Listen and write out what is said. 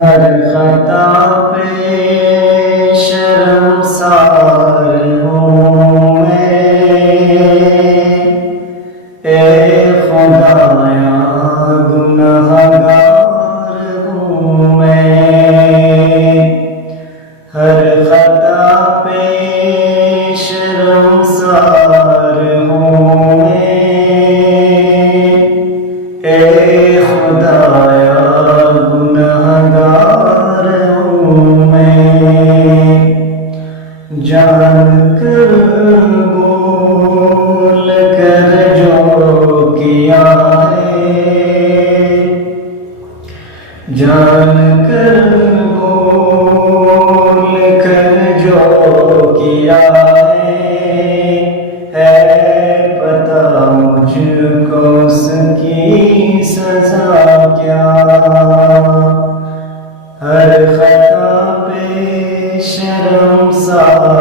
ہر خطا پہ شرمسار ہوں میں، اے خدایا گنہگار ہوں میں۔ ہر خطا پہ شرمسار ہوں میں، اے خدایا گنہگار ہوں میں۔ جان کر بھول کر جو کیا ہے، جان کر بھول کر جو کیا ہے پتہ مجھ کو اس کی سزا کیا۔ ہر خطا پہ شرمسار